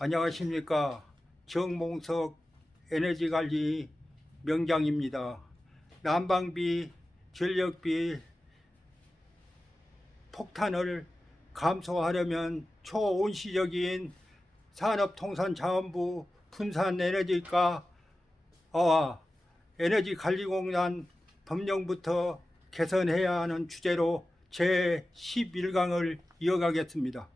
안녕하십니까. 정몽석 에너지관리 명장입니다. 난방비, 전력비 폭탄을 감소하려면 초온시적인 산업통상자원부 분산에너지가와 에너지관리공단 법령부터 개선해야 하는 주제로 제11강을 이어가겠습니다.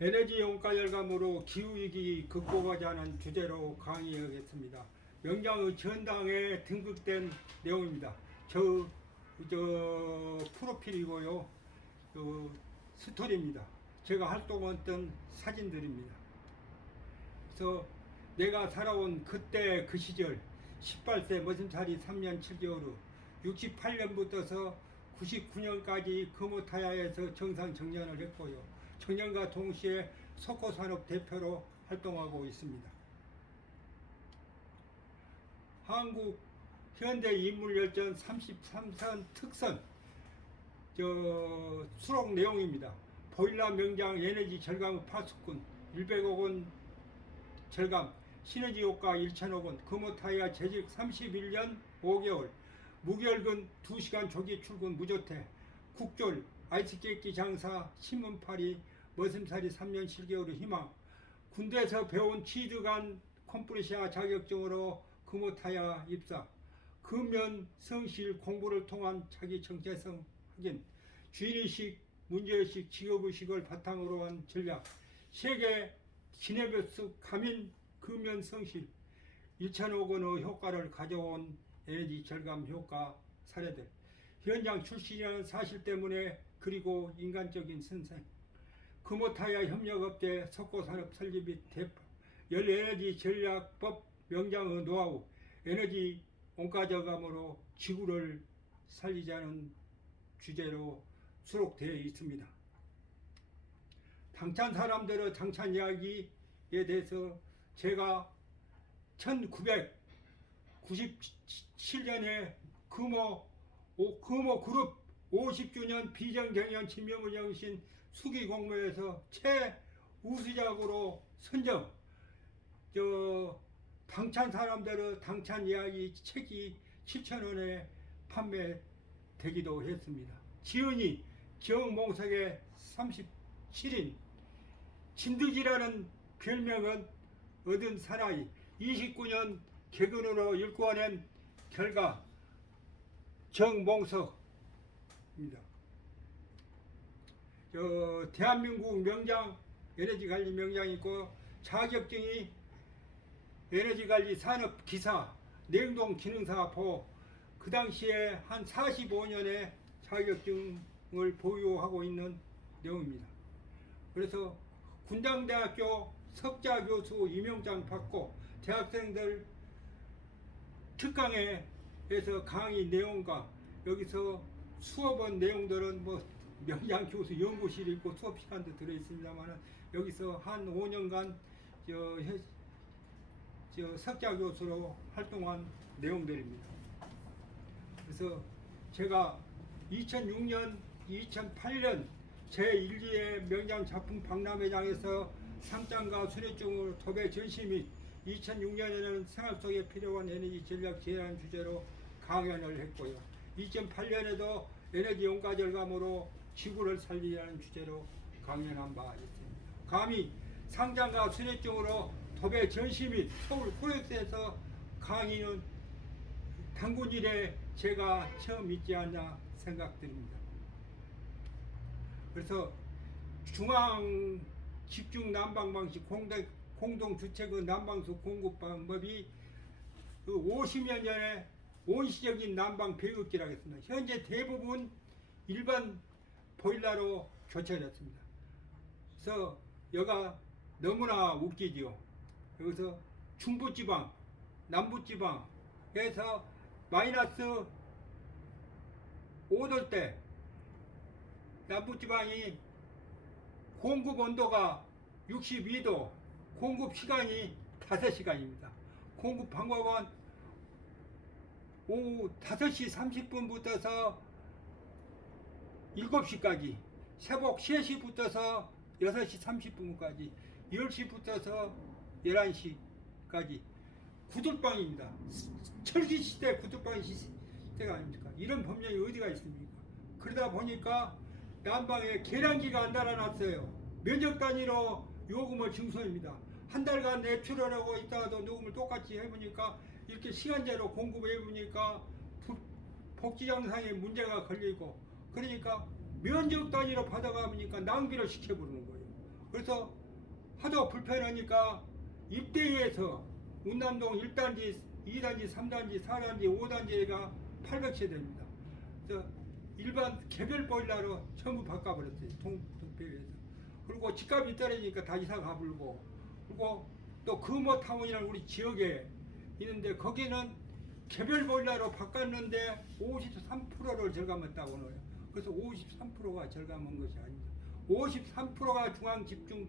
에너지 원가 절감으로 기후위기 극복하자는 주제로 강의하겠습니다. 명장의 전당에 등극된 내용입니다. 저 프로필이고요. 스토리입니다. 제가 활동했던 사진들입니다. 그래서 내가 살아온 그때 그 시절 18세 머슴살이 3년 7개월 후 68년부터서 99년까지 금호타야에서 정상 정년을 했고요. 정년과 동시에 석고산업 대표로 활동하고 있습니다. 한국 현대 인물열전 33선 특선 수록 내용입니다. 보일러 명장 에너지 절감 후 파수꾼 100억 원 절감, 시너지 효과 1천억 원, 금호타이어 재직 31년 5개월, 무결근 2시간 조기 출근 무조퇴, 국졸, 아이스케이크 장사, 신문팔이, 머슴살이 3년 7개월의 희망, 군대에서 배운 취득한 컴프레시아 자격증으로 금호타이어 입사, 근면 성실 공부를 통한 자기 정체성 확인, 주인의식, 문제의식, 직업의식을 바탕으로 한 전략, 세계 기네베스 가민 근면 성실 1천억 원의 효과를 가져온 에너지 절감 효과 사례들, 현장 출신이라는 사실 때문에 그리고 인간적인 선생, 금호타이어 협력업체 석고산업 설립 및 대파, 열에너지 전략법 명장의 노하우, 에너지 원가 절감으로 지구를 살리자는 주제로 수록되어 있습니다. 당찬 사람들의 당찬 이야기에 대해서 제가 1997년에 금호 그룹 50주년 비정경영 진명을 영신 수기공모에서 최우수작으로 선정, 당찬 사람들의 당찬 이야기 책이 7,000원에 판매되기도 했습니다. 지은이 정몽석의 37인 진득이라는 별명은 얻은 사나이, 29년 개근으로 일궈낸 결과 정몽석입니다. 대한민국 명장 에너지관리 명장이 있고 자격증이 에너지관리 산업기사 냉동기능사 보, 그 당시에 한 45년의 자격증을 보유하고 있는 내용입니다. 그래서 군당대학교 석자교수 임용장 받고 대학생들 특강에서 강의 내용과 여기서 수업원 내용들은 뭐 명장교수 연구실이 있고 수업 시간도 들어있습니다만 여기서 한 5년간 석자교수로 활동한 내용들입니다. 그래서 제가 2006년, 2008년 제1, 2회 명장작품 박람회장에서 상장과 수료증으로 도배 전시 및 2006년에는 생활 속에 필요한 에너지 전략 제안 주제로 강연을 했고요. 2008년에도 에너지 원가 절감으로 지구를 살리라는 주제로 강연한 바 있습니다. 감히 상장과 수료증으로 도배 전시 및 서울 코엑스에서 강의는 단군 일에 제가 처음 있지 않나 생각드립니다. 그래서 중앙 집중 난방 방식 공동 주택의 난방수 공급 방법이 그 50여 년의 온시적인 난방 배급기라고 했습니다. 현재 대부분 일반 보일러로 교체됐습니다. 그래서 여가 너무나 웃기지요. 여기서 중부지방, 남부지방에서 마이너스 5도 때 남부지방이 공급 온도가 62도, 공급 시간이 5시간입니다. 공급 방법은 오후 5시 30분부터서 7시까지, 새벽 3시부터서 6시 30분까지, 10시부터서 11시까지 구들방입니다. 철기시대 구들방 시대가 아닙니까? 이런 법령이 어디가 있습니까? 그러다 보니까 난방에 계량기가 안 달아놨어요. 면적 단위로 요금을 징수합니다. 한 달간 내추럴 하고 있다가도 녹음을 똑같이 해보니까 이렇게 시간제로 공급해보니까 복지장상에 문제가 걸리고, 그러니까 면적 단위로 받아가보니까 낭비를 시켜버리는 거예요. 그래서 하도 불편하니까 입대위에서 운남동 1단지, 2단지, 3단지, 4단지, 5단지가 800세대입니다. 그래서 일반 개별 보일러로 전부 바꿔버렸어요. 동배에서. 그리고 집값이 떨어지니까 다 이사 가불고, 그리고 또 금호타운이라는 우리 지역에 있는데 거기는 개별 보일러로 바꿨는데 53%를 절감했다고 하네요. 그래서 53%가 절감한 것이 아닙니다. 53%가 중앙 집중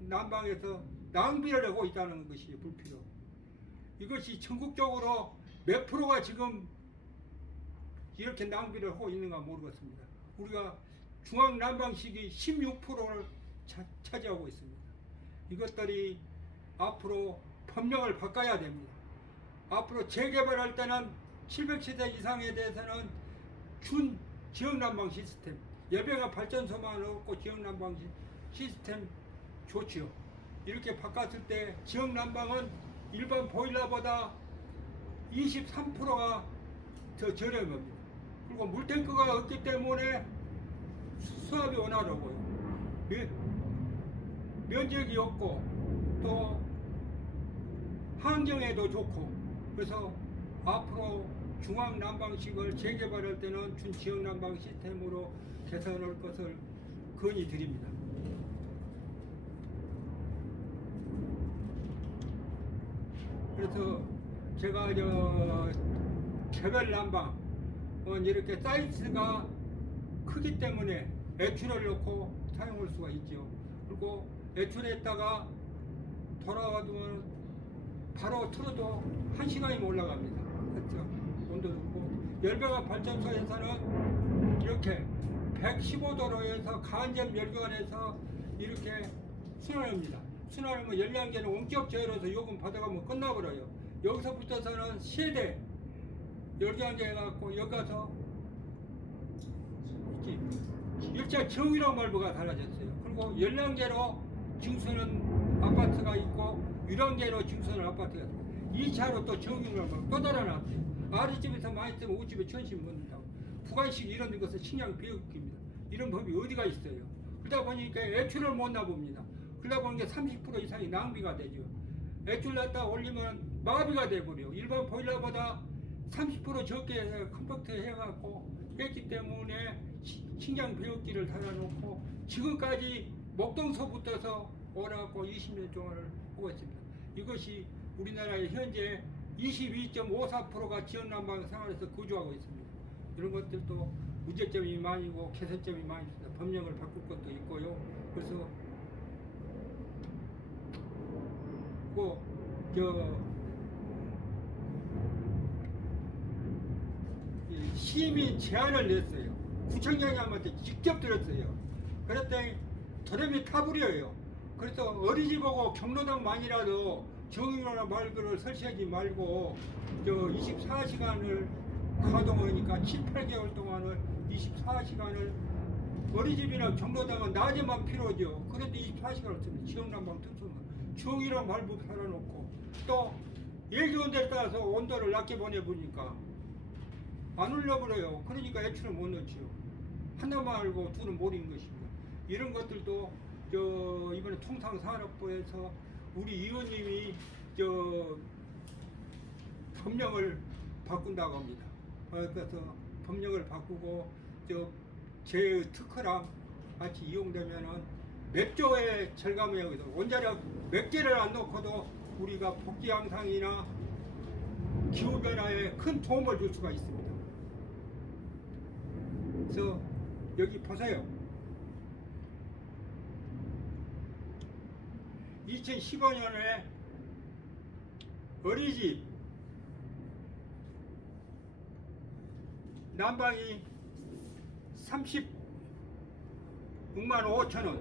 난방에서 낭비를 하고 있다는 것이 불필요. 이것이 전국적으로 몇 프로가 지금 이렇게 낭비를 하고 있는가 모르겠습니다. 우리가 중앙 난방식이 16%를 차지하고 있습니다. 이것들이 앞으로 법령을 바꿔야 됩니다. 앞으로 재개발할 때는 700세대 이상에 대해서는 준 지역난방 시스템, 예배가 발전소만 없고 지역난방 시스템 좋지요. 이렇게 바꿨을 때 지역난방은 일반 보일러보다 23%가 더 저렴합니다. 그리고 물탱크가 없기 때문에 수압이 원활하고요. 면적이 없고 또 환경에도 좋고, 그래서 앞으로 중앙난방식을 재개발할 때는 준지역난방 시스템으로 개선할 것을 건의드립니다. 그래서 제가 개별 난방은 이렇게 사이즈가 크기 때문에 애출을 넣고 사용할 수가 있죠. 그리고 애출했다가 돌아가면 바로 틀어도 1시간이면 올라갑니다. 그렇죠? 온도 높고, 열병합 발전소에서는 이렇게 115도로 해서 간접 열교환해서 이렇게 순환합니다. 순환하면 열량제는 원격 제어로서 요금 받아가면 끝나버려요. 여기서부터서는 세대 열교환제 해갖고 여기 가서 일자 정의랑 말부가 달라졌어요. 그리고 열량제로 징수는 아파트가 있고 유량제로 징수는 아파트가 있고 2차로 또 정의랑 말부 또 달아놨어요. 아랫집에서 많이 쓰면 우집에 천씩 묻는다고. 부가이식 이런 것은 식량 비용입니다. 이런 법이 어디가 있어요. 그러다 보니까 애출을 못 나봅니다. 그러다 보니까 30% 이상이 낭비가 되죠. 애출 갖다 올리면 마비가 돼버려. 일반 보일러보다 30% 적게 해서 컴팩트 해갖고 했기 때문에 식량 배역기를 달아놓고 지금까지 목동서부터서 오라고 20년 동안을 하고 있습니다. 이것이 우리나라의 현재 22.54%가 지역난방 생활에서 거주하고 있습니다. 이런 것들도 문제점이 많이고 개선점이 많이 있습니다. 법령을 바꿀 것도 있고요. 그래서 시민 제안을 냈어요. 구청장님한테 직접 들었어요. 그랬더니 도lem이 타버려요. 그래서 어린이보고 경로당만이라도 정의로나 말그를 설치하지 말고 24시간을 가동하니까 7, 8개월 동안을 24시간을 어린이집이나 경로당은 낮에만 필요하죠. 그래도 24시간을 쓰면 지역난방 특수는 정의랑 말부 살아놓고 또 예기온도에 따라서 온도를 낮게 보내보니까 안 올려버려요. 그러니까 애출을 못 넣지요. 하나만 알고 둘은 모르는 것입니다. 이런 것들도 이번에 통상산업부에서 우리 의원님이 법령을 바꾼다고 합니다. 그래서 법령을 바꾸고 제 특허랑 같이 이용되면은 몇 조의 절감을 하거든. 원자력 몇 개를 안 넣고도 우리가 복지 향상이나 기후 변화에 큰 도움을 줄 수가 있습니다. 그래서 여기 보세요. 2015년에 어린이집 난방이 36만 5천 원,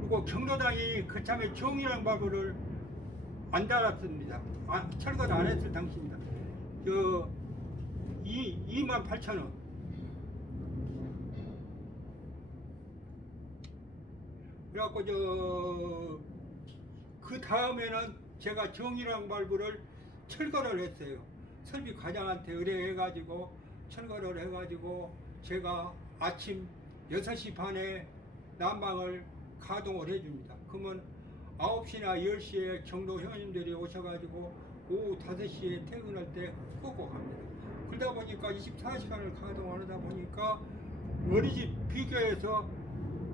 그리고 경로당이 그참에 정의랑 발부를 안 달았습니다. 철거도 안 했을 당시입니다. 2만 8천 원. 그래갖고 그 다음에는 제가 정의랑 발부를 철거를 했어요. 설비 과장한테 의뢰해가지고 철거를 해가지고 제가 아침 6시 반에 난방을 가동을 해줍니다. 그러면 9시나 10시에 경로 회원님들이 오셔가지고 오후 5시에 퇴근할 때 끄고 갑니다. 그러다 보니까 24시간을 가동하다 보니까 어린이집 비교해서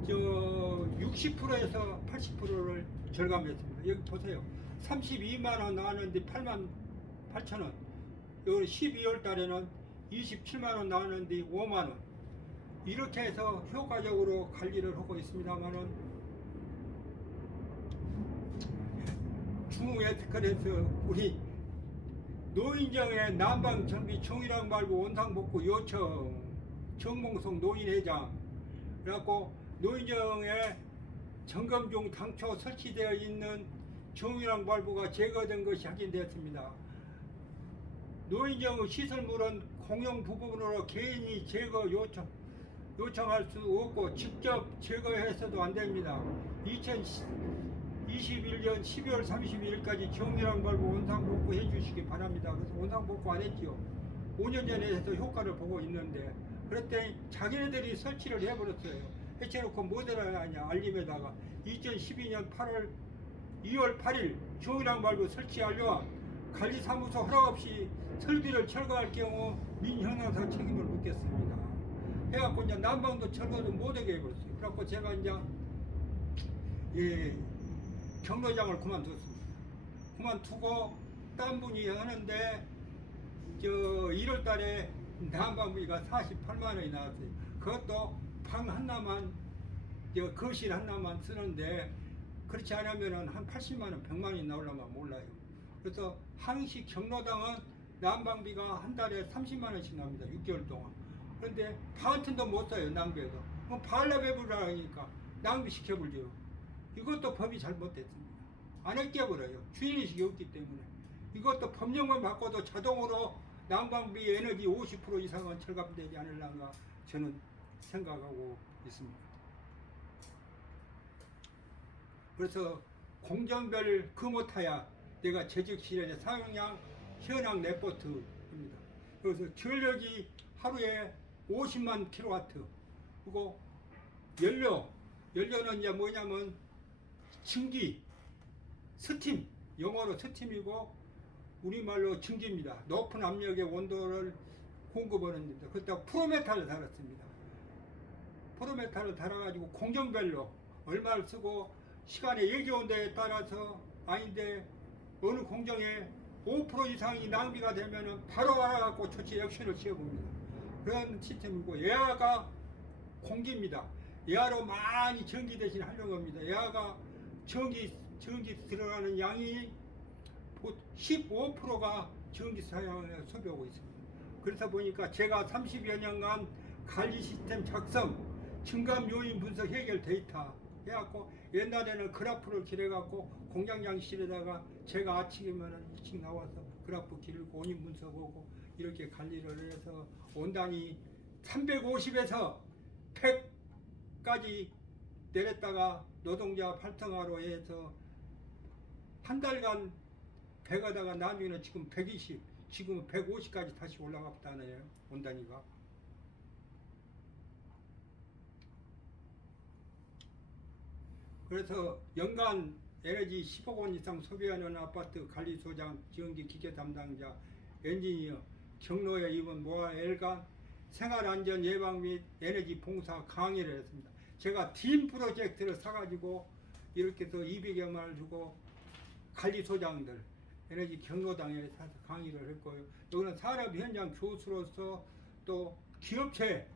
60%에서 80%를 절감했습니다. 여기 보세요. 32만원 나왔는데 8만 8천원. 12월 달에는 27만원 나왔는데 5만원. 이렇게 해서 효과적으로 관리를 하고 있습니다만은 중에스크에서 우리 노인정의 난방 정비 정의랑 말고 원상복구 요청 정몽성 노인회장 그래갖고 노인정에 점검 중 당초 설치되어 있는 정의랑 발부가 제거된 것이 확인되었습니다. 노인정 시설물은 공용 부분으로 개인이 제거 요청할 수 없고 직접 제거해서도 안 됩니다. 2021년 12월 32일까지 정의랑 발부 원상복구 해주시기 바랍니다. 그래서 원상복구 안 했지요. 5년 전에 해서 효과를 보고 있는데 그랬더니 자기네들이 설치를 해버렸어요. 해체놓고 뭐대로 하냐 알림에다가 2012년 2월 8일 정의랑 발부 설치 완료 관리사무소 허락 없이 설비를 철거할 경우 민형사상 책임을 묻겠습니다. 해갖고 이제 난방도 철거도 못하게 해버렸어요. 그래갖고 제가 이제 경로장을 그만뒀습니다. 그만두고 딴 분이 하는데 1월 달에 난방비가 48만 원이 나왔어요. 그것도 방 하나만 거실 하나만 쓰는데 그렇지 않으면 한 80만 원, 100만 원이 나오려면 몰라요. 그래서 항시 경로당은 난방비가 한 달에 30만 원씩 납니다. 6개월 동안. 그런데 방 튼도 못 사요. 낭비해서. 그럼 발라배부라 하니까 낭비시켜버려요. 이것도 법이 잘못됐습니다. 안 아껴버려요. 주인의식이 없기 때문에. 이것도 법령만 바꿔도 자동으로 난방비 에너지 50% 이상은 절감되지 않을란가 저는 생각하고 있습니다. 그래서 공정별 금오타야 내가 제적실현의 사용량 현황 레포트입니다. 그래서 전력이 하루에 50만 킬로와트. 그리고 연료는 이제 뭐냐면 증기, 스팀, 영어로 스팀이고 우리말로 증기입니다. 높은 압력의 온도를 공급하는 데다. 그렇다고 프로메탈을 달았습니다. 프로메탈을 달아가지고 공정별로 얼마를 쓰고 시간의 예기온도에 따라서 아닌데 어느 공정에 5% 이상이 낭비가 되면은 바로 알아갖고 조치 액션을 취해봅니다. 그런 시스템이고 예하가 공기입니다. 예하로 많이 전기 대신 하려고 합니다. 예하가 전기 들어가는 양이 15%가 전기 사용에 소비하고 있습니다. 그래서 보니까 제가 30여 년간 관리 시스템 작성, 증감 요인 분석 해결 데이터 해갖고 옛날에는 그래프를 길해갖고 공장장실에다가 제가 아침이면은 일찍 나와서 그래프 길고 원인 분석하고 이렇게 관리를 해서 온단이 350에서 100까지 내렸다가 노동자 활성화로 해서 한 달간 100하다가 나중에는 지금 120, 지금은 150까지 다시 올라갔다네요. 온단위가. 그래서 연간 에너지 10억 원 이상 소비하는 아파트 관리소장, 지원기 기계 담당자, 엔지니어, 경로에 입은 모아 엘간 생활안전 예방 및 에너지 봉사 강의를 했습니다. 제가 팀 프로젝트를 사가지고 이렇게 해서 200여만 원을 주고 관리소장들, 에너지 경로당에 사서 강의를 했고요. 여기는 산업 현장 교수로서 또 기업체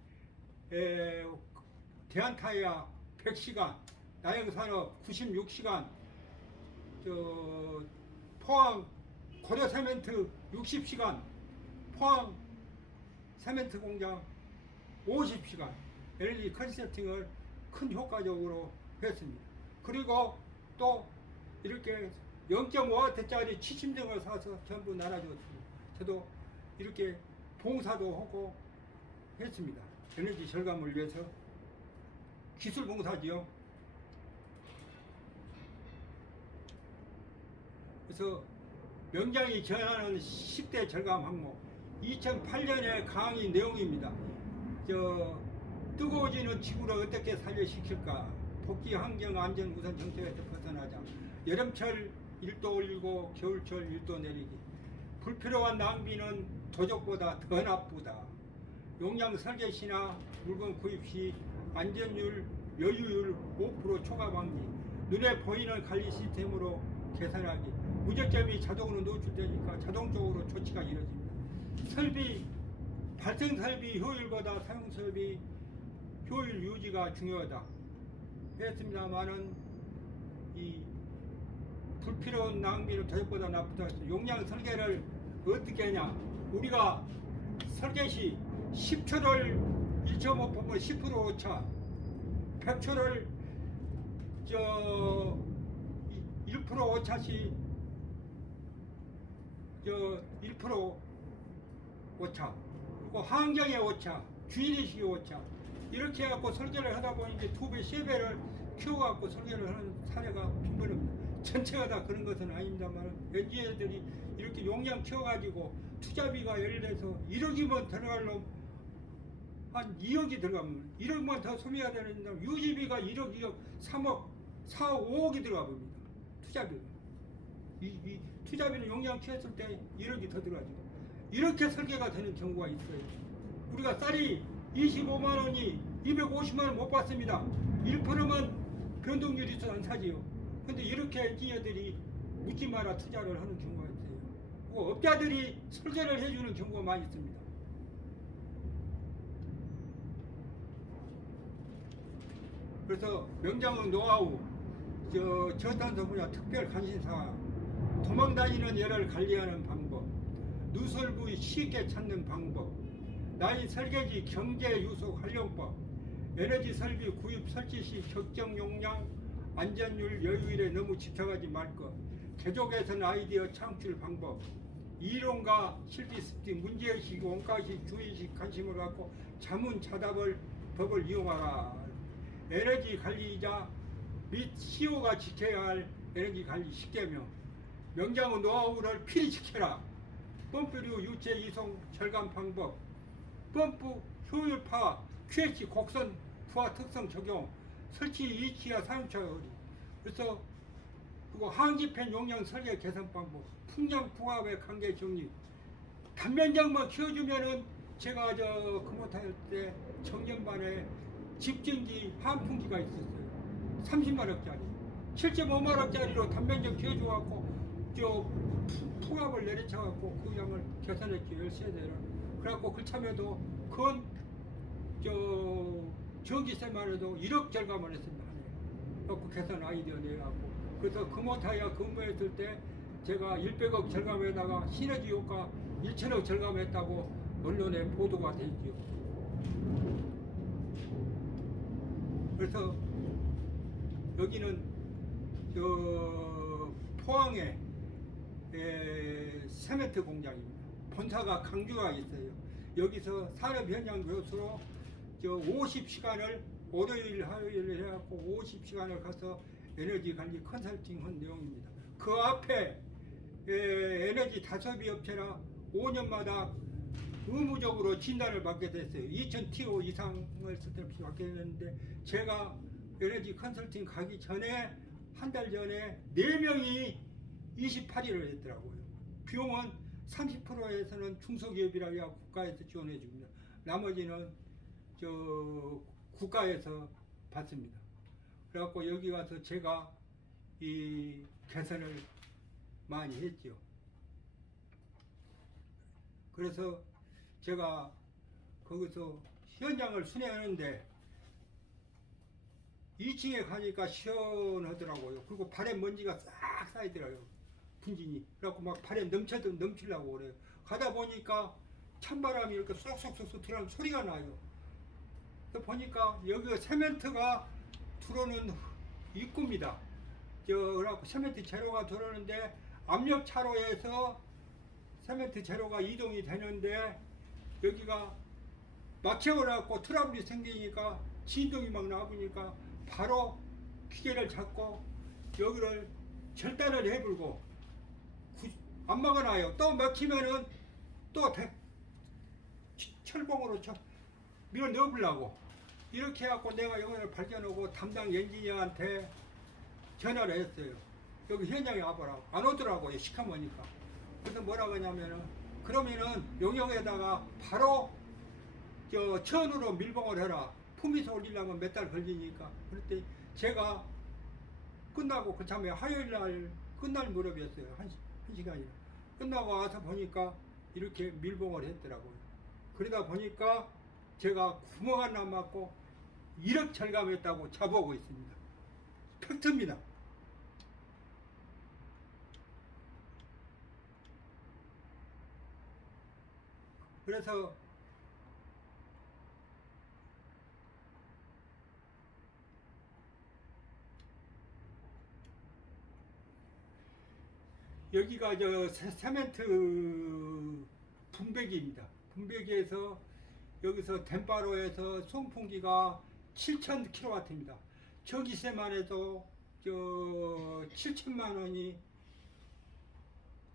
대한타이어 100시간, 나영산업 96시간, 포항 고려 세멘트 60시간, 포항 세멘트 공장 50시간 에너지 컨설팅을 큰 효과적으로 했습니다. 그리고 또 이렇게 0.5W짜리 취침등을 사서 전부 나눠줬습니다. 저도 이렇게 봉사도 하고 했습니다. 에너지 절감을 위해서 기술 봉사지요. 그래서 명장이 전하는 10대 절감 항목 2008년의 강의 내용입니다. 뜨거워지는 지구를 어떻게 살려시킬까? 복지 환경 안전 우선 정책에서 벗어나자. 여름철 1도 올리고 겨울철 1도 내리기. 불필요한 낭비는 도적보다 더 나쁘다. 용량 설계 시나 물건 구입 시 안전율, 여유율 5% 초과 방지. 눈에 보이는 관리 시스템으로 계산하기. 무적점이 자동으로 노출되니까 자동적으로 조치가 이루어집니다. 설비, 발생 설비 효율보다 사용 설비 효율 유지가 중요하다 했습니다만은 이 불필요한 낭비는 도적보다 나쁘다. 용량 설계를 어떻게 하냐? 우리가 설계 시 10초를 1.5%면 10% 오차, 100초를 1% 오차시 1% 오차, 그리고 환경의 오차, 주인의식의 오차, 이렇게 해갖고 설계를 하다 보니 이제 2배, 3배를 키워갖고 설계를 하는 사례가 빈번합니다. 전체가 다 그런 것은 아닙니다만, 엔지니어들이 이렇게 용량 키워가지고 투자비가 예를 들어서 1억이면 들어가려면 한 2억이 들어가면 1억만 더 소비가 되는데 유지비가 1억, 2억, 3억, 4억, 5억이 들어가 봅니다. 투자비가. 이 투자비는 용량 키웠을 때 1억이 더 들어가죠. 이렇게 설계가 되는 경우가 있어요. 우리가 쌀이 25만 원이 250만 원 못 받습니다. 1%만 변동률이 있어서 안 사지요. 근데 이렇게 엔지니어들이 묻지 마라 투자를 하는 경우가 있어요. 그리고 업자들이 설계를 해주는 경우가 많이 있습니다. 그래서 명장은 노하우, 저탄소 분야 특별 관심사, 도망다니는 열을 관리하는 방법, 누설부 쉽게 찾는 방법, 나이 설계지 경제 유소 활용법, 에너지 설비 구입 설치 시 적정 용량, 안전율, 여유율에 너무 집착하지 말 것, 개조 개선 아이디어 창출 방법, 이론과 실비 습득, 문제의식, 원가의식, 주의식 관심을 갖고 자문자답을 법을 이용하라. 에너지 관리자 및 CEO가 지켜야 할 에너지 관리 10개명, 명장의 노하우를 필히 지켜라. 펌프류 유체 이송 절감 방법, 펌프 효율파, QH 곡선 부하 특성 적용, 설치 위치와 사용처. 그래서 그리고 항지팬 용량 설계 개선 방법, 풍량 부합의 관계 정리. 단면장만 키워주면은 제가 금호타 할 때 정년반에 집전기 환풍기가 있었어요. 30만원짜리. 7.5만원짜리로 단면장 키워줘갖고 풍압을 내리쳐갖고 그 양을 개선했죠. 13대를. 그래갖고 그참에도 그건 전기세만 해도 1억 절감을 했습니다. 그 개선 아이디어 내갖고. 그래서 금호타이어 근무했을 때 제가 100억 절감에다가 시너지 효과 1천억 절감했다고 언론에 보도가 되죠. 그래서 여기는 포항에 세멘트 공장입니다. 본사가 강주가 있어요. 여기서 산업 현장 교수로 50시간을 월요일, 화요일 해갖고 50시간을 가서 에너지 관리 컨설팅 한 내용입니다. 그 앞에 에너지 다소비 업체라 5년마다 의무적으로 진단을 받게 됐어요. 2000TO 이상을 쓸데없이 받게 됐는데 제가 에너지 컨설팅 가기 전에 한 달 전에 4명이 28일을 했더라고요. 비용은 30%에서는 중소기업이라고 해서 국가에서 지원해 줍니다. 나머지는 국가에서 받습니다. 그래갖고 여기 와서 제가 이 개선을 많이 했죠. 그래서 제가 거기서 현장을 순회하는데 2층에 가니까 시원하더라고요. 그리고 발에 먼지가 싹 쌓이더라고요. 분진이. 그래갖고 막 발에 넘치려고 그래요. 가다 보니까 찬바람이 이렇게 쏙쏙쏙쏙 들어가는 소리가 나요. 그래서 보니까 여기가 세멘트가 들어오는 입구입니다. 그래갖고 세멘트 재료가 들어오는데 압력 차로에서 세멘트 재료가 이동이 되는데 여기가 막혀갖고 트러블이 생기니까 진동이 막 나보니까 바로 기계를 잡고 여기를 절단을 해불고 안 막아놔요. 또 막히면은 또 철봉으로 밀어 넣어보려고 이렇게 해갖고 내가 여기를 발견하고 담당 엔지니어한테 전화를 했어요. 여기 현장에 와보라고. 안 오더라고요. 시커머니까. 그래서 뭐라고 하냐면은 그러면은 용역에다가 바로 천으로 밀봉을 해라. 품위서 올리려면 몇 달 걸리니까. 그랬더니 제가 끝나고 그 참에 화요일 날 끝날 무렵이었어요. 한 시간이나. 끝나고 와서 보니까 이렇게 밀봉을 했더라고요. 그러다 보니까 제가 구멍 하나 맞고 1억 절감했다고 자보고 있습니다. 팩트입니다. 그래서 여기가 세멘트 분배기입니다. 분배기에서 여기서 덴바로에서 송풍기가 7,000kW입니다. 전기세만 해도 7천만 원이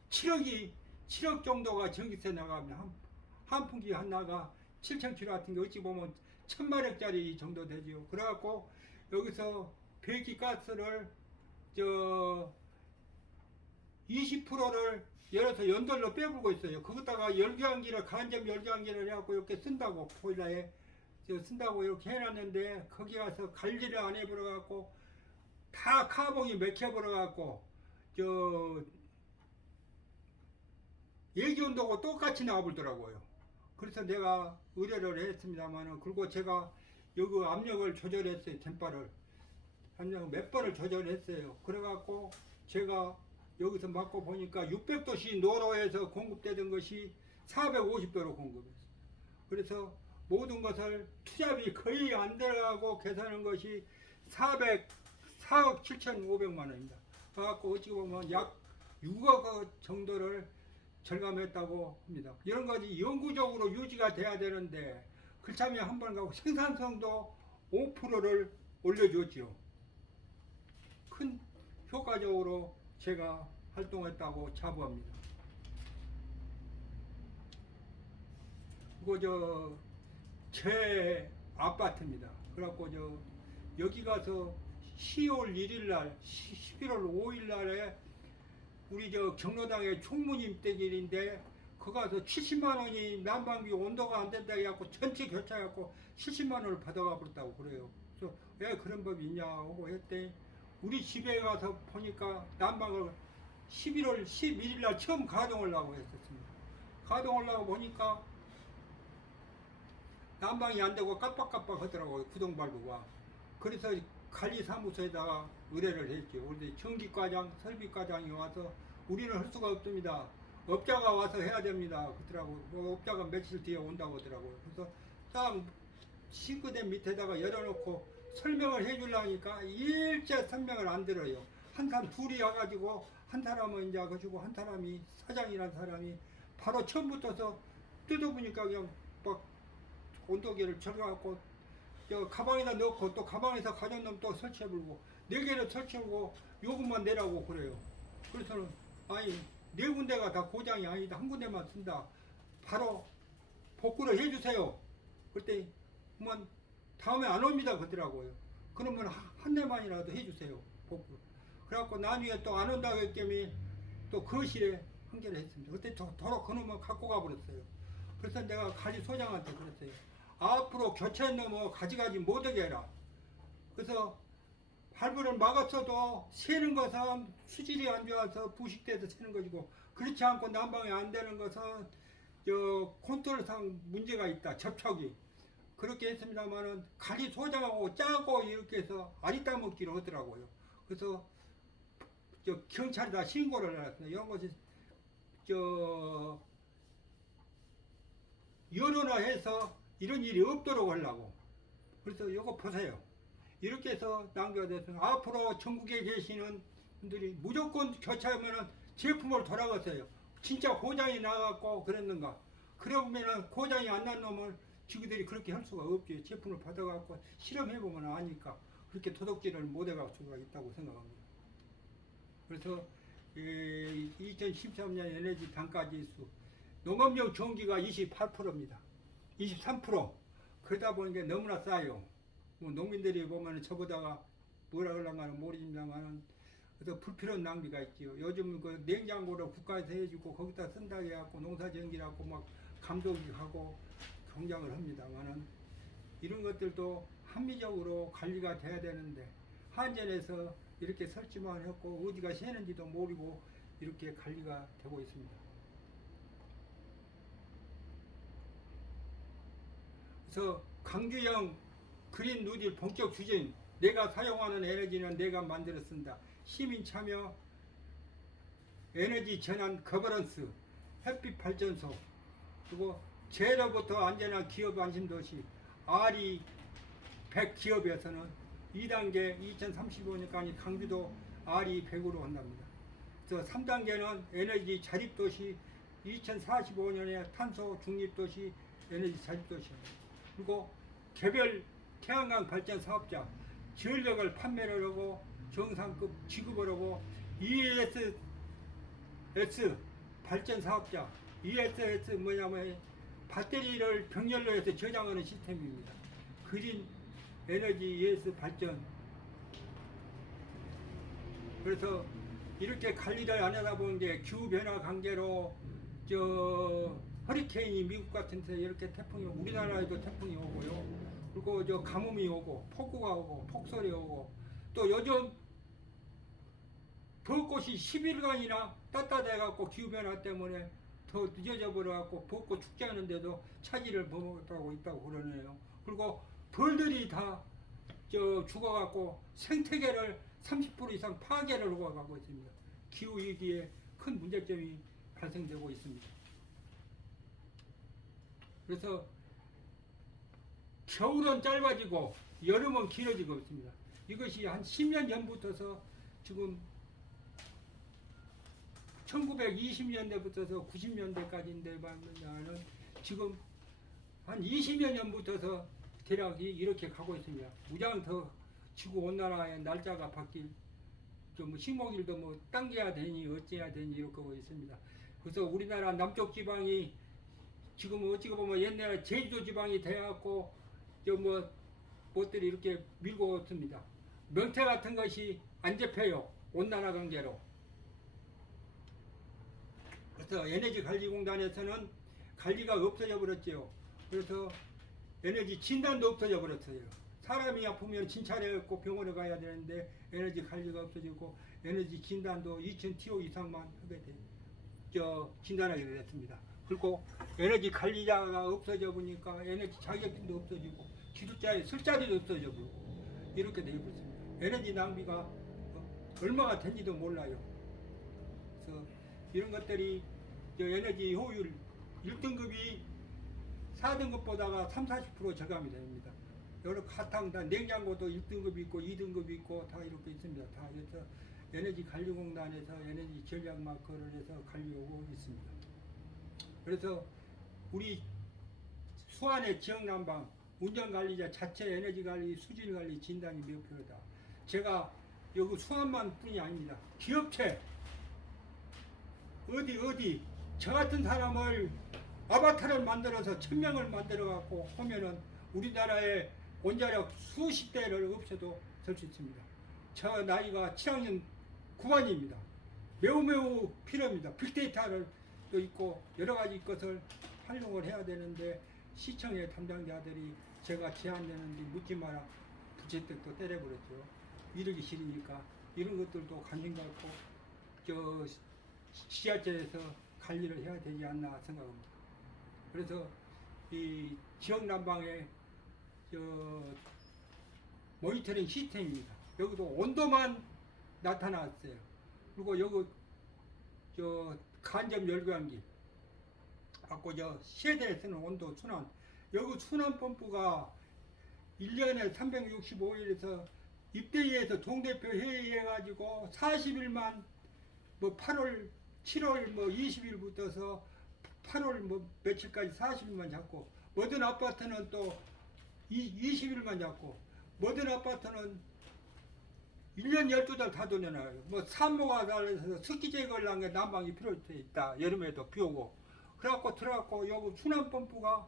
7억 정도가 전기세 나갑니다. 한 풍기 하나가 7,000kW 어찌 보면 1,000마력짜리 정도 되지요. 그래갖고 여기서 배기 가스를 20%를 열어서 연돌로 빼불고 있어요. 거기다가 열교환기를 간접 열교환기를 해갖고 이렇게 쓴다고 보일러에 쓴다고 이렇게 해놨는데 거기 가서 관리를 안 해버려갖고 다 카봉이 맥혀버려갖고 예기온도하고 똑같이 나와버리더라고요. 그래서 내가 의뢰를 했습니다만은 그리고 제가 여기 압력을 조절했어요. 덴바를 압력을 몇 번을 조절했어요. 그래갖고 제가 여기서 맞고 보니까 600도씨 노로에서 공급되던 것이 450도로 공급했어요. 그래서 모든 것을 투자비 거의 안 들어가고 계산한 것이 4억 7,500만 원입니다. 그래갖고 어찌 보면 약 6억 정도를 절감했다고 합니다. 이런 것이 영구적으로 유지가 돼야 되는데 그렇다면 한번 가고 생산성도 5%를 올려줬지요. 큰 효과적으로 제가 활동했다고 자부합니다. 그리고 제 아파트입니다. 그래갖고 여기 가서 10월 1일 날, 11월 5일 날에 우리 경로당의 총무님 댁일인데 그 가서 70만 원이 난방비 온도가 안 된다 해갖고 전체 교체해갖고 70만 원을 받아가 버렸다고 그래요. 그래서 왜 그런 법이 있냐고 했더니 우리 집에 가서 보니까 난방을 11월 11일 날 처음 가동을 하고 했었습니다. 가동을 하고 보니까 난방이 안 되고 깜빡깜빡 하더라고요. 구동발부가. 그래서 관리사무소에다가 의뢰를 했죠. 우리 전기과장, 설비과장이 와서 우리는 할 수가 없습니다. 업자가 와서 해야 됩니다. 그러더라고요. 업자가 며칠 뒤에 온다고 하더라고요. 그래서 딱 싱크대 밑에다가 열어놓고 설명을 해주려니까 일제 설명을 안 들어요. 한 사람 둘이 와가지고 한 사람은 이제 가지고 한 사람이 사장이라는 사람이 바로 처음부터서 뜯어보니까 그냥 막 온도계를 절가갖고 가방에다 넣고 또 가방에서 가져놓으면 또 설치해버리고 4개를 설치하고 요금만 내라고 그래요. 그래서는 아니 4군데가 다 고장이 아니다. 한 군데만 쓴다. 바로 복구를 해주세요. 그때 뭐 다음에 안 옵니다 그러더라고요. 그러면 한 대만이라도 해주세요. 복구. 그래갖고 나중에 또 안 온다고 했더니 또 거실에 한 개를 했습니다. 그때 도로 그놈을 갖고 가버렸어요. 그래서 내가 관리소장한테 그랬어요. 앞으로 교체는 뭐 가지가지 못하게 해라. 그래서 발부를 막았어도 새는 것은 수질이 안 좋아서 부식돼서 새는 것이고 그렇지 않고 난방이 안 되는 것은 컨트롤상 문제가 있다. 접촉이. 그렇게 했습니다만은 간이 소장하고 짜고 이렇게 해서 아리따 먹기를 하더라고요. 그래서 저 경찰에다 신고를 해놨습니다. 이런 것이 저 여론화해서 이런 일이 없도록 하려고. 그래서 이거 보세요. 이렇게 해서 낭비가 됐어요. 앞으로 전국에 계시는 분들이 무조건 교차하면은 제품을 돌아가세요. 진짜 고장이 나갖고 그랬는가. 그러면은 고장이 안 난 놈을 지그들이 그렇게 할 수가 없지. 제품을 받아갖고 실험해보면 아니까 그렇게 도둑질을 못해갈 수가 있다고 생각합니다. 그래서 2013년 에너지 단가지수 농업용 전기가 28%입니다. 23%. 그러다 보니까 너무나 싸요. 뭐 농민들이 보면 저보다가 뭐라 그런가는 모르겠지만 그래서 불필요한 낭비가 있지요. 요즘 그 냉장고를 국가에서 해주고 거기다 쓴다 해갖고 농사전기라고 막 감독하고 경쟁을 합니다만은 이런 것들도 합리적으로 관리가 돼야 되는데 한전에서 이렇게 설치만 했고 어디가 새는지도 모르고 이렇게 관리가 되고 있습니다. 그래서 강규영 그린 누딜 본격 추진. 내가 사용하는 에너지는 내가 만들어 쓴다. 시민 참여 에너지 전환 거버넌스 햇빛 발전소 그리고 제로부터 안전한 기업 안심도시 RE 100 기업에서는 2단계 2035년까지 강주도 RE 100으로 한답니다. 그래서 3단계는 에너지 자립도시 2045년에 탄소 중립도시 에너지 자립도시입니다. 그리고 개별 태양광 발전 사업자 전력을 판매를 하고 정상급 지급을 하고 ESS 발전 사업자 ESS 뭐냐면 배터리를 병렬로 해서 저장하는 시스템입니다. 그린 에너지 ES 발전. 그래서 이렇게 관리를 안 하다 보는 게 기후변화 관계로 허리케인이 미국 같은 데 이렇게 태풍이 우리나라에도 태풍이 오고요. 그리고 가뭄이 오고 폭우가 오고 폭설이 오고 또 요즘 벚꽃이 10일간이나 따뜻해갖고 기후변화 때문에 더 늦어져 버려갖고 벚꽃 축제하는데도 차질을 벌이고 있다고 그러네요. 그리고 벌들이 다 죽어갖고 생태계를 30% 이상 파괴를 하고 가고 있습니다. 기후위기에 큰 문제점이 발생되고 있습니다. 그래서 겨울은 짧아지고 여름은 길어지고 있습니다. 이것이 한 10년 전부터서 지금 1920년대부터서 90년대까지인데는 지금 한 20여 년부터서 대략 이렇게 가고 있습니다. 무장 더 지구온난화의 날짜가 바뀔 식목일도 뭐 당겨야 되니 어째야 되니 이렇게 하고 있습니다. 그래서 우리나라 남쪽 지방이 지금 어찌 보면 옛날에 제주도 지방이 돼갖고 뭐들이 이렇게 밀고 있습니다. 명태 같은 것이 안 잡혀요. 온난화 관계로. 그래서 에너지관리공단에서는 관리가 없어져 버렸죠. 그래서 에너지 진단도 없어져 버렸어요. 사람이 아프면 진찰해갖고 병원에 가야 되는데 에너지 관리가 없어지고 에너지 진단도 2000TO 이상만 하게 진단하게 됐습니다. 그리고 에너지 관리자가 없어져 보니까 에너지 자격증도 없어지고 기술자의 술자리도 없어져 버리고 이렇게 되어 있습니다. 에너지 낭비가 얼마가 된지도 몰라요. 그래서 이런 것들이 에너지 효율 1등급이 4등급보다가 30-40% 저감이 됩니다. 여러 가탕 다 냉장고도 1등급이 있고 2등급이 있고 다 이렇게 있습니다. 다 그래서 에너지관리공단에서 에너지 전략 마크를 해서 관리하고 있습니다. 그래서 우리 수안의 지역난방 운전관리자 자체 에너지관리 수질관리 진단이 매우 필요하다. 제가 여기 수안만 뿐이 아닙니다. 기업체 어디 저 같은 사람을 아바타를 만들어서 1000명을 만들어 갖고 하면은 우리나라에 원자력 수십 대를 없어도 될 수 있습니다. 저 나이가 7학년 9반입니다. 매우 필요합니다. 빅데이터를 또 있고 여러 가지 것을 활용을 해야 되는데 시청의 담당자들이 제가 제안되는데 묻지 마라 부채떡도 때려버렸죠. 이러기 싫으니까 이런 것들도 관심 갖고 지자체에서 관리를 해야 되지 않나 생각합니다. 그래서 이 지역 난방에 저 모니터링 시스템입니다. 여기도 온도만 나타났어요. 그리고 여기 저 간접 열감기, 아까 저 세대에 쓰는 온도 순환, 여기 순환 펌프가 1년에 365일에서 입대위에서 동대표 회의해가지고 40일만 뭐 8월 7월 뭐 20일부터서 8월 뭐 며칠까지 40일만 잡고, 모든 아파트는 또 20일만 잡고, 모든 아파트는 1년 12달 다 돌려놔요. 뭐 산모가 달려서 습기 제거를 한 게 난방이 필요해 있다. 여름에도 비 오고. 그래갖고 들어갖고 여기 순환 펌프가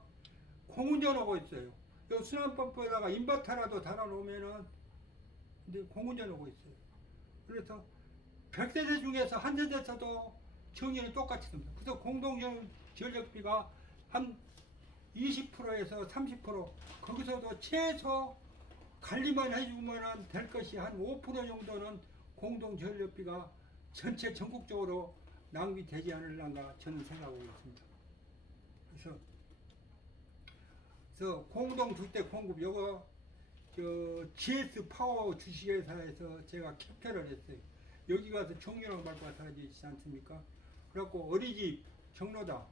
공운전하고 있어요. 이 순환 펌프에다가 인버터라도 달아놓으면은 이제 공운전하고 있어요. 그래서 100세대 중에서 한 세대에서도 전기는 똑같이 씁니다. 그래서 공동전력비가 한 20%에서 30%, 거기서도 최소 관리만 해주면 될 것이 한 5% 정도는 공동전력비가 전체 전국적으로 낭비되지 않을란가 저는 생각하고 있습니다. 그래서 공동 주택 공급, 요거 GS 파워 주식회사에서 제가 캡처를 했어요. 여기 가서 정유랑 밟고 사야지 않습니까? 그래갖고 어린이집 경로다,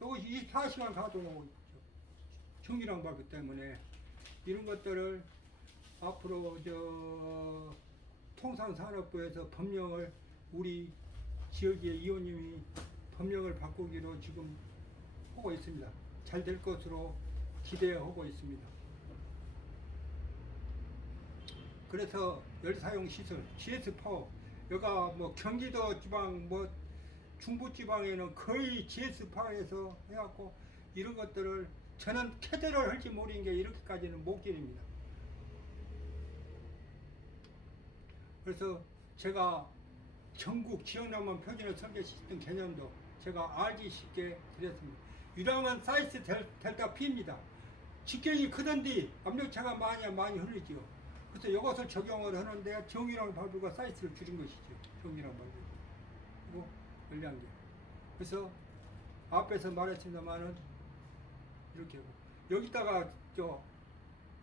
여기 24시간 가도 나오고 있죠. 정유랑 밟기 때문에 이런 것들을 앞으로 통상산업부에서 법령을, 우리 지역의 의원님이 법령을 바꾸기로 지금 하고 있습니다. 잘 될 것으로 기대하고 있습니다. 그래서 열사용 시설, GS 파워, 여가 뭐 경기도 지방, 뭐 중부 지방에는 거의 GS 파워에서 해갖고 이런 것들을 저는 캐드를 할지 모르는 게 이렇게까지는 못 기릅니다. 그래서 제가 전국 지역난방 표준을 설계시켰던 개념도 제가 알기 쉽게 드렸습니다. 유량한 사이즈 델타 P입니다. 직경이 크던데 압력차가 많이 흐르죠. 그래서 이것을 적용을 하는데 정유랑 발부가 사이즈를 줄인 것이죠. 정유랑 발부. 그리고 열량계. 그래서 앞에서 말했습니다만은 이렇게 하고, 여기다가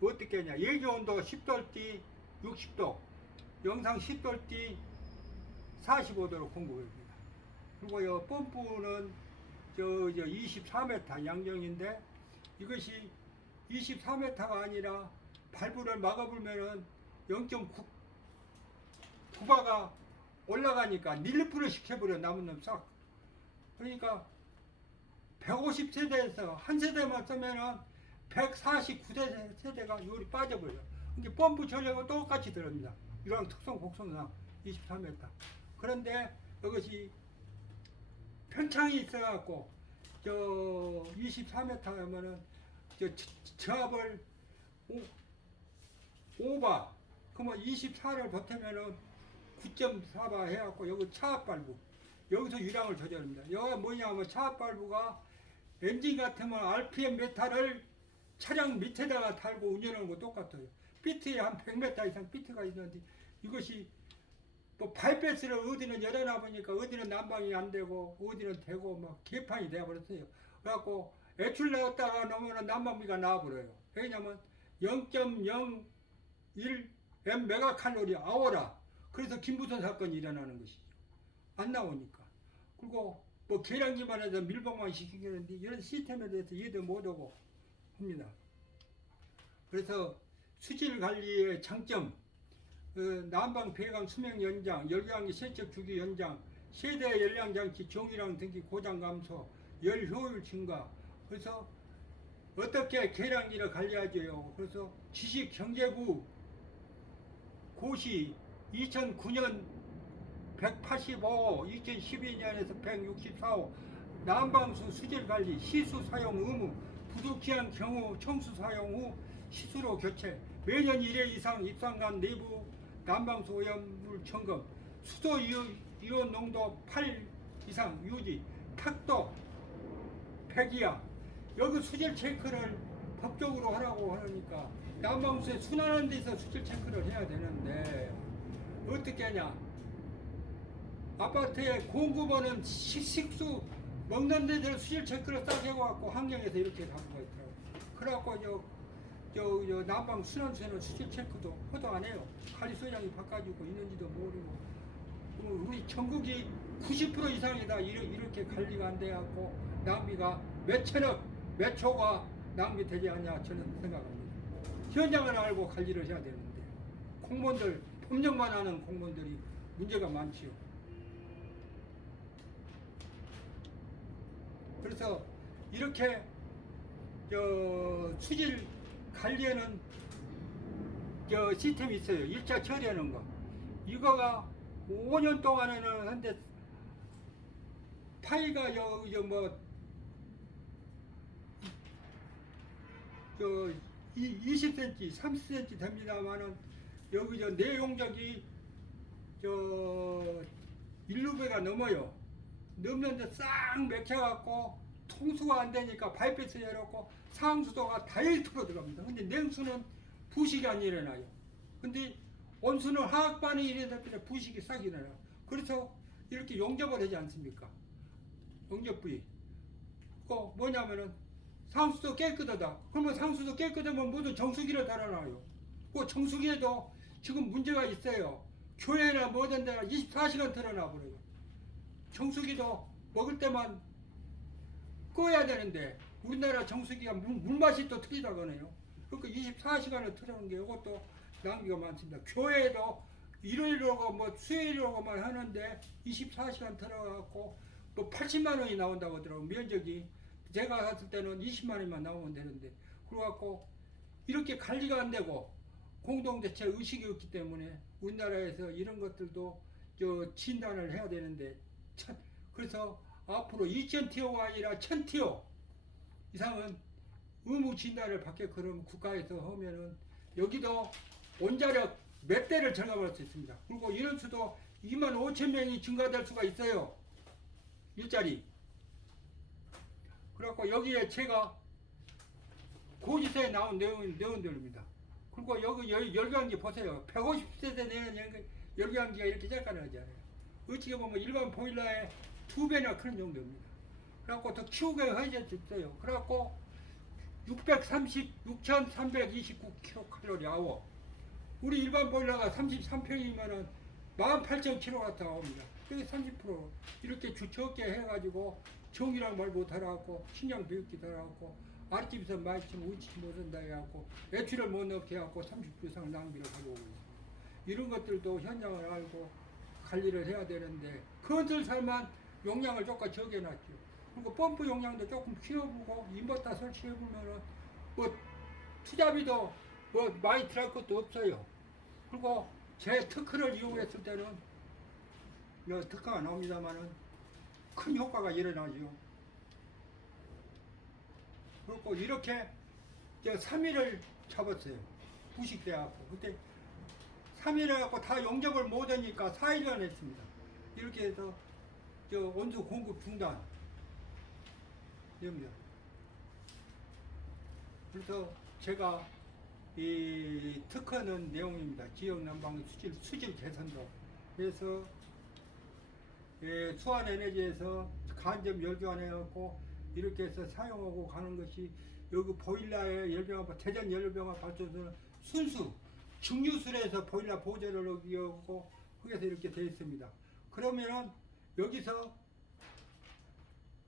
어떻게 하냐, 예기온도 10도띠 60도, 영상 10도띠 45도로 공급합니다. 그리고 이 펌프는 24m 양정인데, 이것이 24m가 아니라 발부를 막아불면은 0.9바가 올라가니까 닐프를 시켜버려, 남은 놈 싹. 그러니까 150세대에서 한 세대만 쓰면은 149세대가 요리 빠져버려요. 이게 펌프 전력은 똑같이 들어갑니다. 이런 특성 곡선상 24m. 그런데 이것이 편창이 있어갖고 24m 하면은 저압을 5바, 그러면 24를 버티면은 9.4바 해갖고 여기 차압 발부, 여기서 유량을 조절합니다. 여기가 뭐냐면 차압 발부가 엔진 같으면 RPM 메타를 차량 밑에다가 달고 운전하는 거 똑같아요. 비트에 한 100m 이상 비트가 있는데, 이것이 뭐 바이패스를 어디는 열어놔 보니까 어디는 난방이 안 되고 어디는 되고 막 개판이 되어버렸어요. 그래갖고 애출 나왔다가 놓으면 난방비가 나와버려요. 왜냐면 0.01 M 메가칼로리 아워라. 그래서 김부선 사건이 일어나는 것이죠. 안 나오니까. 그리고 뭐 계량기만 해서 밀봉만 시키는데 이런 시스템에 대해서 이해도 못하고 합니다. 그래서 수질 관리의 장점, 난방 배관 수명 연장, 열량기 세척 주기 연장, 세대 열량 장치 정유량 등기 고장 감소, 열 효율 증가. 그래서 어떻게 계량기를 관리하죠? 그래서 지식경제부 고시 2009년 185, 2012년에서 164호 난방수 수질관리 시수 사용 의무, 부득이한 경우 청수 사용 후 시수로 교체, 매년 1회 이상 입상간 내부 난방수 오염물 점검, 수도 이온 농도 8 이상 유지, 탁도 100 이하. 여기 수질 체크를 법적으로 하라고 하니까 난방수에 순환하는 데서 수질 체크를 해야 되는데 어떻게 하냐, 아파트에 공급원은 식수 먹는 데들 수질 체크를 딱 해갖고 환경에서 이렇게 갖고 있더라고. 그래갖고 저 난방 순환수에는 수질 체크도 허도 안 해요. 관리소장이 바꿔주고 있는지도 모르고. 우리 전국이 90% 이상이다 이렇게 관리가 안 돼갖고 낭비가 몇 천억, 몇 초가 낭비되지 않냐 저는 생각합니다. 현장을 알고 관리를 해야 되는데 공무원들, 법령만 하는 공무원들이 문제가 많지요. 그래서 이렇게 수질 관리에는 시스템이 있어요. 1차 처리하는 거. 이거가 5년 동안에는 한데 파이가 뭐 20cm, 30cm 됩니다만은 여기 내용적이 1루베가 넘어요. 넘는데 싹 맥혀갖고 통수가 안 되니까 파이프에서 열었고 상수도가 다이렉트로 들어갑니다. 근데 냉수는 부식이 안 일어나요. 근데 온수는 하악반이 일어날 때 부식이 싹 일어나요. 그래서 이렇게 용접을 하지 않습니까? 용접 부위. 그 뭐냐면은 상수도 깨끗하다. 그러면 상수도 깨끗하면 모두 정수기를 달아놔요. 그 정수기에도 지금 문제가 있어요. 교회나 뭐든 데나 24시간 틀어놔버려요. 정수기도 먹을 때만 꺼야 되는데 우리나라 정수기가 물맛이 또 틀리다거네요. 그러니까 24시간을 틀어놓은 게 이것도 낭비가 많습니다. 교회에도 일요일이라고 뭐 수요일이라고만 하는데 24시간 틀어갖고 뭐 80만 원이 나온다고 하더라고요. 면적이 제가 갔을 때는 20만 원만 나오면 되는데 그래갖고 이렇게 관리가 안 되고 공동대책 의식이 없기 때문에 우리나라에서 이런 것들도 진단을 해야 되는데 그래서 앞으로 2000티어가 아니라 1000티어 이상은 의무 진단을 받게 그럼 국가에서 하면은 여기도 원자력 몇 대를 절감할 수 있습니다. 그리고 이런 수도 25,000명이 증가될 수가 있어요. 일자리. 그래갖고 여기에 제가 고지서에 나온 내용들입니다. 그리고 여기 열감기 보세요. 150세대 내는 열감기가 이렇게 작가나지 않아요. 어떻게 보면 일반 보일러의 2배나 큰 정도입니다. 그래갖고 더 키우게 하셨어요. 그래갖고 6,329kcal 아워. 우리 일반 보일러가 33평이면은 18,000kW 나옵니다. 그게 30% 이렇게 적게 해가지고 정이랑 말고 달아갖고 식량 배육기 달아갖고 아랫집에서 많이 치면 우치 못한다 해갖고 애출을 못 넣게 해갖고 30% 이상 낭비를 하고 오고 있습니다. 이런 것들도 현장을 알고 관리를 해야 되는데 그것들만 용량을 조금 적게 놨죠. 그리고 펌프 용량도 조금 키워보고 인버터 설치해보면은 뭐 투자비도 뭐 많이 들어갈 것도 없어요. 그리고 제 특허를 이용했을 때는 특허가 나옵니다만은 큰 효과가 일어나죠. 그리고 이렇게 3일을 잡았어요. 부식돼갖고 그때 3일 해갖고 다 용접을 못하니까 4일간 했습니다. 이렇게 해서 온수 공급 중단. 됩니다. 그래서 제가 이 특허는 내용입니다. 지역 난방 수질 개선도. 그래서 수환에너지에서 간접 열교환해갖고 이렇게 해서 사용하고 가는 것이 여기 보일러의 열병합, 대전 열병합 발전소는 순수 증류술에서 보일러 보조를 하기 하고 거기서 이렇게 되어 있습니다. 그러면은 여기서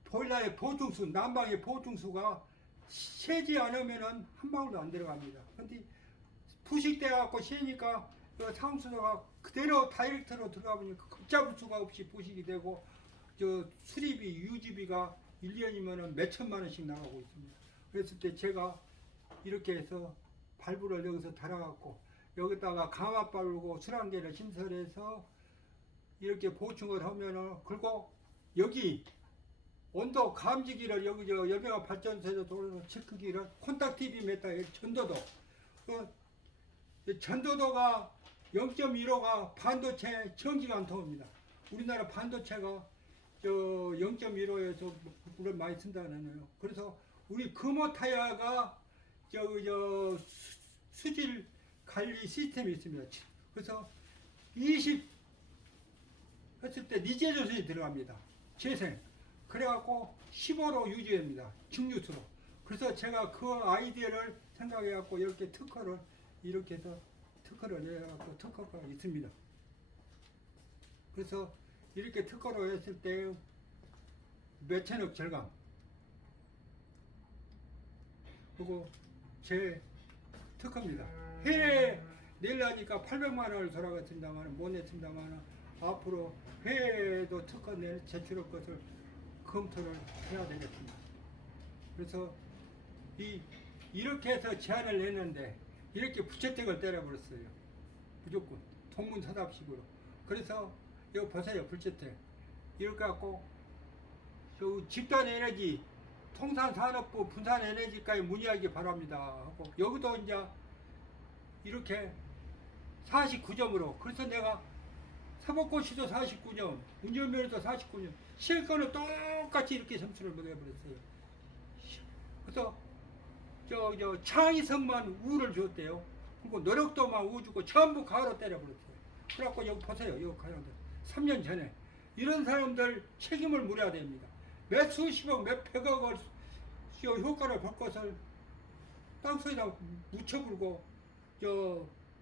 보일러의 보충수, 난방의 보충수가 새지 않으면은 한 방울도 안 들어갑니다. 근데 부식돼 갖고 새니까 상수도가 그대로 다이렉트로 들어가 보니까 걷잡을 수가 없이 부식이 되고 수리비, 유지비가 1년이면은 몇 천만 원씩 나가고 있습니다. 그랬을 때 제가 이렇게 해서 발부를 여기서 달아갖고 여기다가 강압 바르고 수란계를 신설해서 이렇게 보충을 하면은 그리고 여기 온도 감지기를 여기 열병합 발전소에서 돌아오는 체크기를 콘탁티비 메타 전도도 전도도가 0.15가 반도체 전기관통입니다. 우리나라 반도체가 0.15에서 물을 많이 쓴다잖아요. 그래서 우리 금호타이어가 수질 관리 시스템이 있습니다. 그래서 20 했을 때 니제조선이 들어갑니다. 재생. 그래갖고 15로 유지합니다. 증류수로. 그래서 제가 그 아이디어를 생각해갖고 이렇게 특허를 이렇게 해서 특허를 해갖고 특허가 있습니다. 그래서 이렇게 특허로 했을 때 몇천억 절감. 그리고 제 특허입니다. 해외 내려니까 800만 원을 돌아갔습니다만 못 냈습니다만 앞으로 해외에도 특허 제출할 것을 검토를 해야 되겠습니다. 그래서 이렇게 해서 제안을 냈는데 이렇게 부채택을 때려버렸어요. 무조건 동문서답식으로. 그래서 이거 보세요. 부채택 이렇게 갖고 집단에너지 통상산업부 분산에너지까지 문의하기 바랍니다 하고 여기도 이제 이렇게 49점으로. 그래서 내가 사법고시도 49점, 운전면허도 49점, 시험권을 똑같이 이렇게 점수를 먹여버렸어요. 그래서 저 창의성만 우를 줬대요. 그리고 노력도만 우 주고 전부 가로 때려버렸어요. 그래갖고 여기 보세요. 여기 가로들 3년 전에 이런 사람들 책임을 물어야 됩니다. 몇 수십억, 몇 백억을 효과를 볼 것을 땅속에다 묻혀불고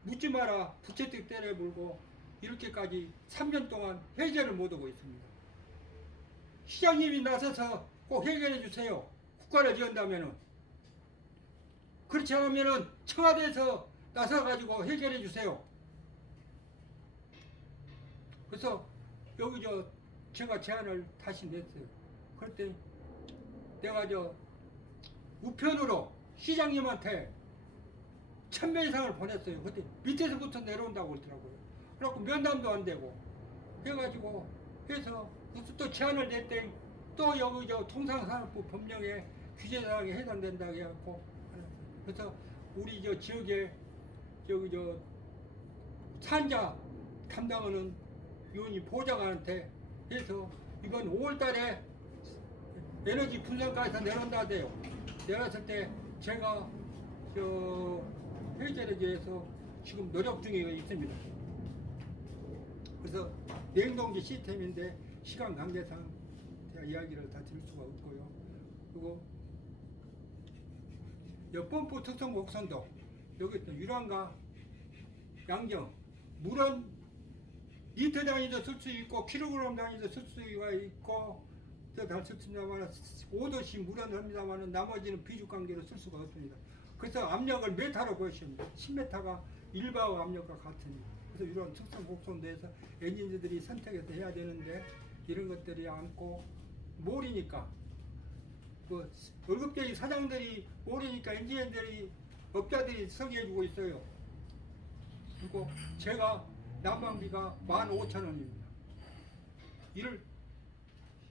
묻지 마라 부채택 때려불고 이렇게까지 3년 동안 해결을 못하고 있습니다. 시장님이 나서서 꼭 해결해 주세요. 국가를 지은다면은. 그렇지 않으면은 청와대에서 나서가지고 해결해 주세요. 그래서 여기 제가 제안을 다시 냈어요. 그럴 때 내가 우편으로 시장님한테 1000명 이상을 보냈어요. 그때 밑에서부터 내려온다고 그러더라고요. 그래갖고 면담도 안 되고 해가지고 해서 또 제안을 냈더니 또 여기 통상산업부 법령에 규제사항에 해당된다고 해갖고 그래서 우리 지역에 산자 담당하는 위원이 보좌관한테 해서 이번 5월달에 에너지 분산가에서 내려온다 하대요. 내렸을 때 제가 해결하기 위해서 지금 노력 중에 있습니다. 그래서 냉동기 시스템인데 시간 관계상 제가 이야기를 다 드릴 수가 없고요. 그리고 pom프 특성 곡선도 여기 또 유랑과 양정 물은 리터 단위도 쓸 수 있고 킬로그램 단위도 쓸 수가 있고 다 썼습니다만 5도씩 물은 합니다만 나머지는 비죽 관계로 쓸 수가 없습니다. 그래서 압력을 메타로 보여줍니다. 10m가 일바우 압력과 같으니. 그래서 이런 특성 곡선도에서 엔지니어들이 선택해서 해야 되는데 이런 것들이 않고 몰이니까 월급쟁이 사장들이 몰이니까 엔지니어들이 업자들이 서기해주고 있어요. 그리고 제가 난방비가 15,000원입니다.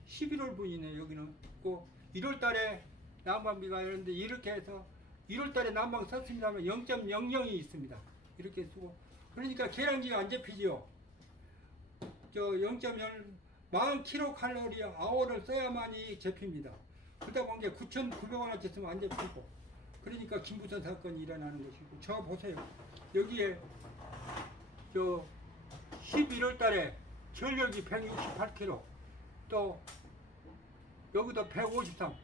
11월 분이네 여기는. 그 1월 달에 난방비가 이런데 이렇게 해서 1월 달에 난방 썼습니다면 0.00이 있습니다. 이렇게 쓰고 그러니까 계량기가 안 잡히지요. 0.0 40kcal 아워를 써야만이 잡힙니다. 그러다 보니까 9,900원어치 쓰면 안 잡히고 그러니까 김부선 사건이 일어나는 것이고 저 보세요. 여기에 11월 달에 전력이 168kg 또 여기도 153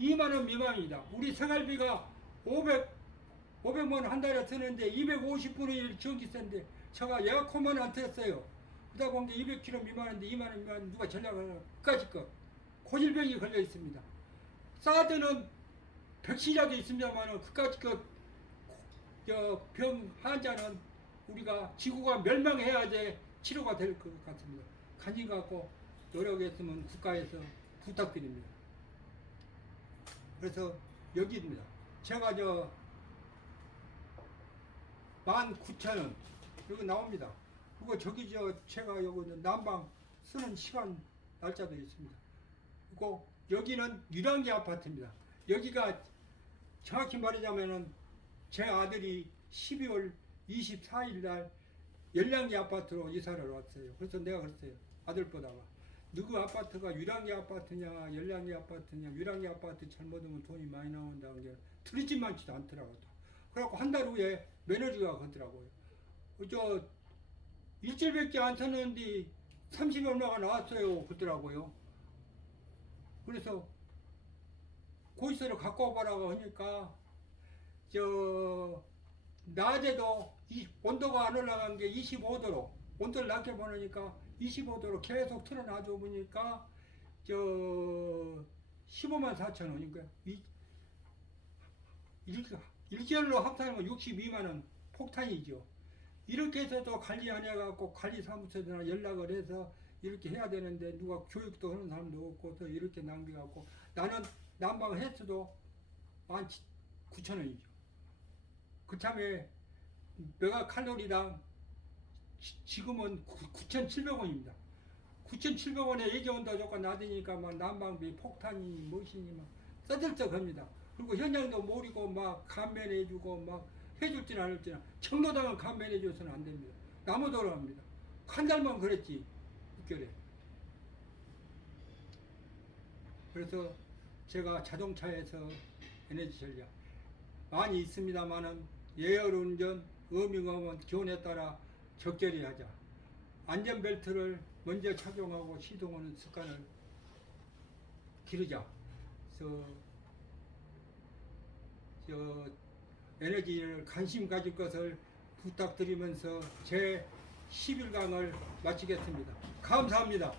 2만원 미만입니다. 우리 생활비가 500만 원 한 달에 쓰는데 250분의 1 전기세인데 제가 에어컨만 안 틀었어요. 그러다 보니까 200kg 미만인데 2만원 미만 누가 전략을 끝까지 거 고질병이 걸려 있습니다. 사드는 백신이라도 있습니다만 그까짓 병 환자는 우리가 지구가 멸망해야지 치료가 될 것 같습니다. 관심 갖고 노력했으면 국가에서 부탁드립니다. 그래서 여기입니다. 제가 19,000원 여기 나옵니다. 그리고 저기 제가 여기 난방 쓰는 시간 날짜도 있습니다. 그리고 여기는 유랑기 아파트입니다. 여기가 정확히 말하자면은 제 아들이 12월 24일 날 열량기 아파트로 이사를 왔어요. 그래서 내가 그랬어요. 아들 보다가 누구 아파트가 유랑기 아파트냐 열량기 아파트냐 유랑기 아파트 잘못 오면 돈이 많이 나온다는 게 틀리지 많지도 않더라고요. 그래갖고 한 달 후에 매니저가 그러더라고요. 일주일밖에 안 탔는데 30여 얼마가 나왔어요. 그러더라고요. 그래서 고지서를 갖고 와보라고 하니까 저 낮에도 온도가 안 올라간 게 25도로 온도를 낮게 보내니까 25도로 계속 틀어놔줘 보니까 저 15만 4천 원인가요? 일개월로 합산하면 62만 원 폭탄이죠. 이렇게 해서도 관리 안 해갖고 관리사무소에다 연락을 해서 이렇게 해야 되는데 누가 교육도 하는 사람도 없고 또 이렇게 낭비갖고 나는 난방 횟수도 19,000원이죠. 그참에 메가 칼로리당 지금은 9,700원입니다. 9,700원에 예제온도 조건 낮으니까 막 난방비 폭탄이 무엇이니 막 써들썩합니다. 그리고 현장도 모르고 막 감면해주고 막 해줄지는 안 할지는 청로당은 감면해줘서는 안 됩니다. 나무도로 합니다. 한 달만 그랬지 6개월에. 그래서 제가 자동차에서 에너지 전략 많이 있습니다만은 예열운전, 어밍어먼 기온에 따라 적절히 하자. 안전벨트를 먼저 착용하고 시동하는 습관을 기르자. 그래서 에너지를 관심 가질 것을 부탁드리면서 제 11강을 마치겠습니다. 감사합니다.